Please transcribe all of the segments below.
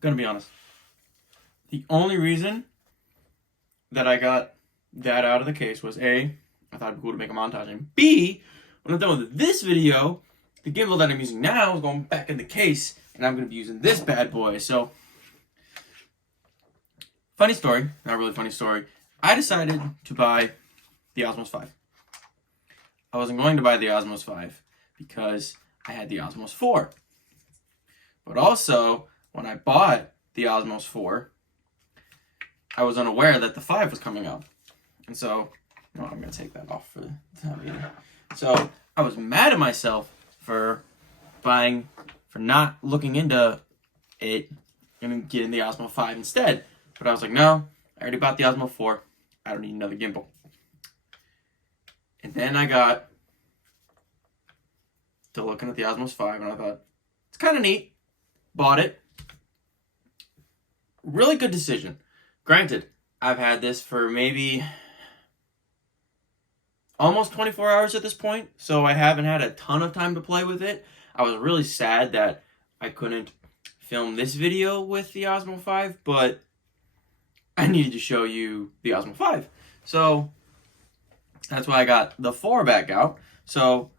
gonna be honest. The only reason that I got that out of the case was A, I thought it'd be cool to make a montage, and B, when I'm done with this video, the gimbal that I'm using now is going back in the case, and I'm going to be using this bad boy. So, funny story, not really funny story, I decided to buy the Osmos 5. I wasn't going to buy the Osmos 5 because I had the Osmos 4. But also, when I bought the Osmos 4, I was unaware that the 5 was coming out. And so, I'm going to take that off for the time being. So, I was mad at myself for not looking into it and getting the Osmo 5 instead. But I was like, no, I already bought the Osmo 4. I don't need another gimbal. And then I got to looking at the Osmos 5, and I thought, it's kind of neat. Bought it. Really good decision. Granted, I've had this for maybe almost 24 hours at this point, so I haven't had a ton of time to play with it. I was really sad that I couldn't film this video with the Osmo 5, but I needed to show you the Osmo 5. So that's why I got the 4 back out. So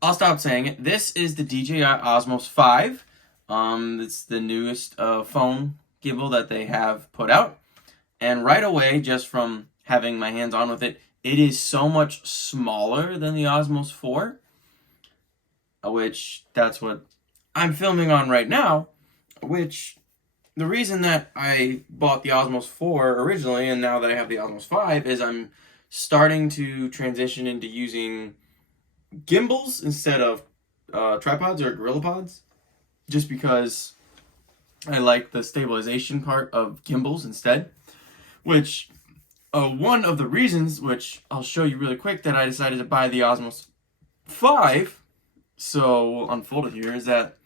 I'll stop saying it. This is the DJI Osmos 5. It's the newest phone gimbal that they have put out. And right away, just from having my hands on with it, it is so much smaller than the Osmos 4, which that's what I'm filming on right now, which the reason that I bought the Osmos 4 originally and now that I have the Osmos 5 is I'm starting to transition into using gimbals instead of tripods or GorillaPods, just because I like the stabilization part of gimbals instead. Which, one of the reasons, which I'll show you really quick, that I decided to buy the Osmos 5, so we'll unfold it here, is that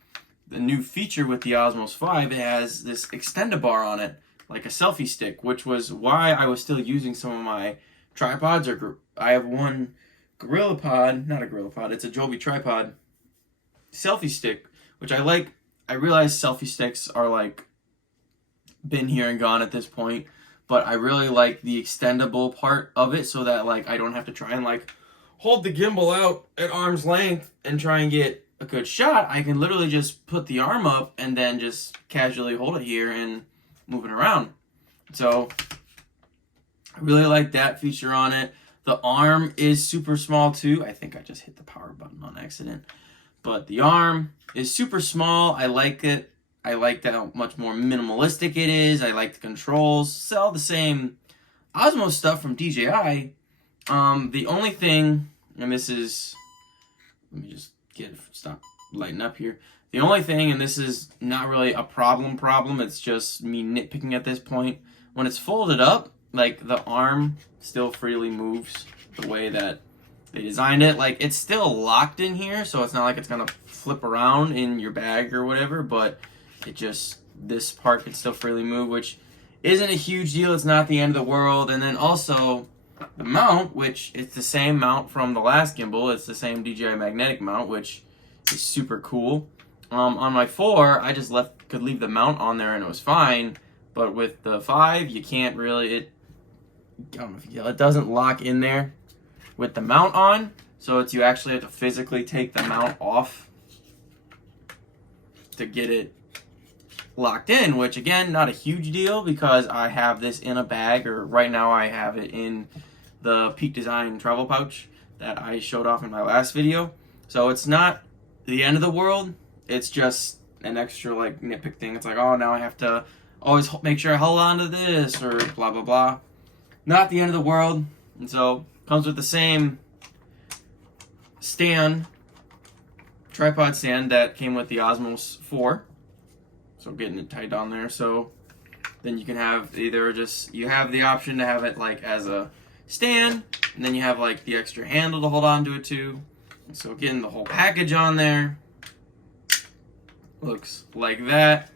the new feature with the Osmos 5, it has this extender bar on it, like a selfie stick, which was why I was still using some of my tripods. I have one GorillaPod, not a GorillaPod, it's a Joby tripod selfie stick, which I like. I realize selfie sticks are like been here and gone at this point, but I really like the extendable part of it so that like I don't have to try and like hold the gimbal out at arm's length and try and get a good shot. I can literally just put the arm up and then just casually hold it here and move it around. So I really like that feature on it. The arm is super small too. I think I just hit the power button on accident. But the arm is super small. I like it. I like how much more minimalistic it is. I like the controls. It's all the same Osmo stuff from DJI. The only thing, and this is, let me just stop lighting up here. The only thing, and this is not really a problem, it's just me nitpicking at this point. When it's folded up, like the arm still freely moves the way that they designed it. Like it's still locked in here, so it's not like it's gonna flip around in your bag or whatever, but it just, this part can still freely move, which isn't a huge deal. It's not the end of the world. And then also the mount, which it's the same mount from the last gimbal. It's the same DJI magnetic mount, which is super cool. On my 4, I just could leave the mount on there and it was fine. But with the 5, you can't really, I don't know if you can tell, it doesn't lock in there with the mount on. So you actually have to physically take the mount off to get it locked in, which again, not a huge deal because I have this in a bag, or right now I have it in the Peak Design travel pouch that I showed off in my last video. So it's not the end of the world. It's just an extra like nitpick thing. It's like, oh, now I have to always make sure I hold on to this or blah, blah, blah. Not the end of the world. And so comes with the same stand, tripod stand that came with the Osmos 4. So getting it tight on there. So then you can have either just, you have the option to have it like as a stand, and then you have like the extra handle to hold on to it too. And so getting the whole package on there looks like that.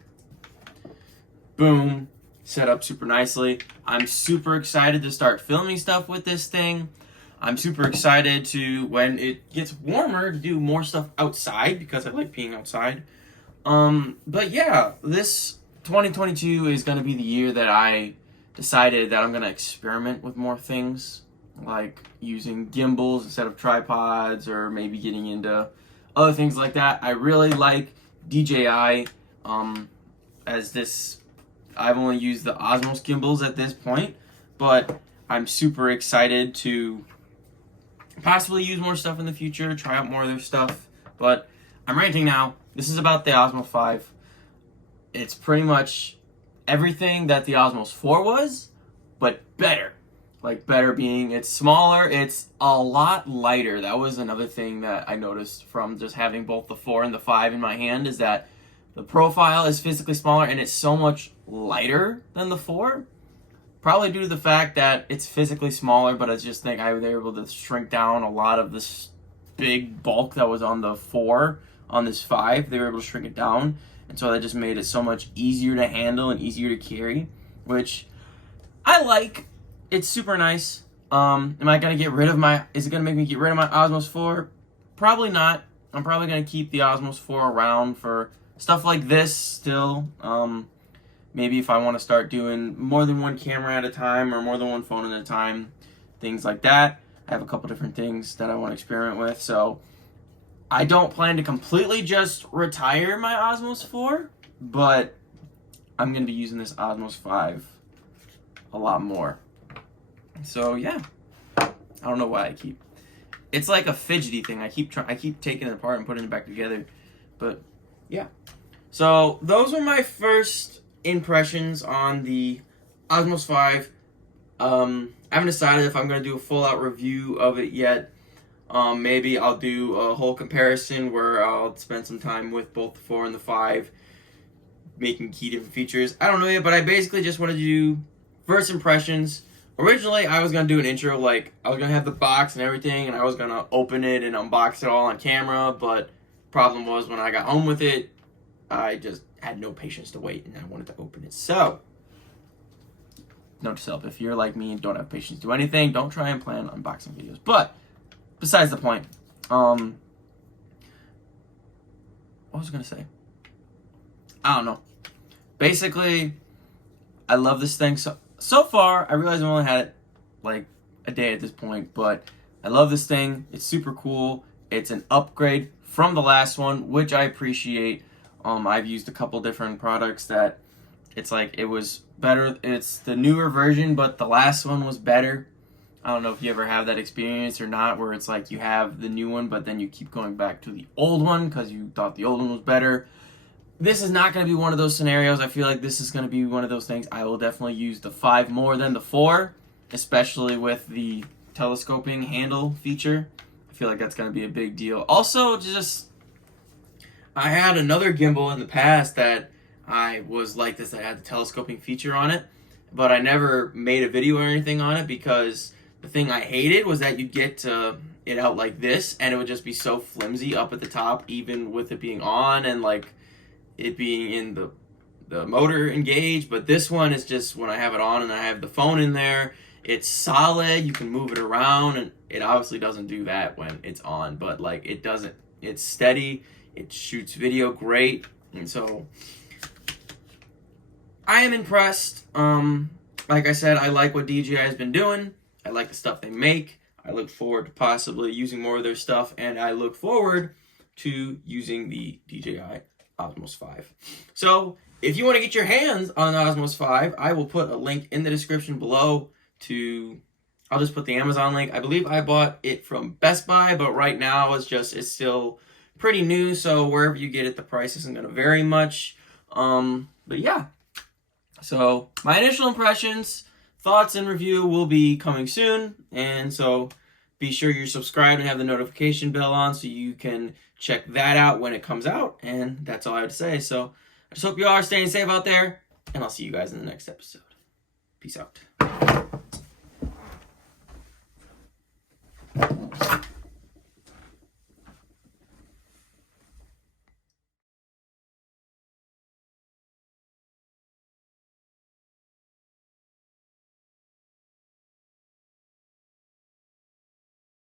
Boom. Set up super nicely. I'm super excited to start filming stuff with this thing. I'm super excited to, when it gets warmer, to do more stuff outside because I like being outside. But yeah, this 2022 is going to be the year that I decided that I'm going to experiment with more things, like using gimbals instead of tripods, or maybe getting into other things like that. I really like DJI as this. I've only used the Osmos gimbals at this point, but I'm super excited to possibly use more stuff in the future, try out more of their stuff. But I'm ranting now. This is about the Osmo 5. It's pretty much everything that the Osmos 4 was, but better. Like, better being it's smaller, it's a lot lighter. That was another thing that I noticed from just having both the 4 and the 5 in my hand, is that the profile is physically smaller and it's so much lighter than the 4. Probably due to the fact that it's physically smaller, but I just think I was able to shrink down a lot of this big bulk that was on the 4 on this 5. They were able to shrink it down, and so that just made it so much easier to handle and easier to carry, which I like. It's super nice. Am I gonna get rid of is it gonna make me get rid of my Osmos 4? Probably not. I'm probably gonna keep the Osmos 4 around for stuff like this still. Maybe if I want to start doing more than one camera at a time, or more than one phone at a time, things like that. I have a couple different things that I want to experiment with, so I don't plan to completely just retire my Osmos 4, but I'm going to be using this Osmos 5 a lot more. So yeah, I don't know why it's like a fidgety thing. I keep taking it apart and putting it back together, but yeah. So those were my first impressions on the Osmos 5. I haven't decided if I'm going to do a full-out review of it yet. Maybe I'll do a whole comparison where I'll spend some time with both the 4 and the 5, making key different features. I don't know yet, but I basically just wanted to do first impressions. Originally, I was going to do an intro, like, I was going to have the box and everything, and I was going to open it and unbox it all on camera, but problem was when I got home with it, I just had no patience to wait, and I wanted to open it. So, note to self, if you're like me and don't have patience to do anything, don't try and plan unboxing videos. But, besides the point, what was I going to say? I don't know. Basically, I love this thing. So far, I realize I've only had it like a day at this point, but I love this thing. It's super cool. It's an upgrade from the last one, which I appreciate. I've used a couple different products that it's like it was better. It's the newer version, but the last one was better. I don't know if you ever have that experience or not, where it's like you have the new one, but then you keep going back to the old one because you thought the old one was better. This is not going to be one of those scenarios. I feel like this is going to be one of those things. I will definitely use the 5 more than the 4, especially with the telescoping handle feature. I feel like that's going to be a big deal. Also, I had another gimbal in the past that I was like this, that had the telescoping feature on it, but I never made a video or anything on it because the thing I hated was that you'd get it out like this, and it would just be so flimsy up at the top, even with it being on and like it being in the motor engaged. But this one is just, when I have it on and I have the phone in there, it's solid. You can move it around, and it obviously doesn't do that when it's on, but like it doesn't. It's steady. It shoots video great, and so I am impressed. Like I said, I like what DJI has been doing. I like the stuff they make. I look forward to possibly using more of their stuff, and I look forward to using the DJI Osmos 5. So, if you want to get your hands on the Osmos 5, I will put a link in the description below I'll just put the Amazon link. I believe I bought it from Best Buy, but right now it's still pretty new, so wherever you get it, the price isn't going to vary much. But yeah. So, my initial impressions, thoughts, and review will be coming soon, and so be sure you're subscribed and have the notification bell on so you can check that out when it comes out, and that's all I have to say. So, I just hope you all are staying safe out there, and I'll see you guys in the next episode. Peace out.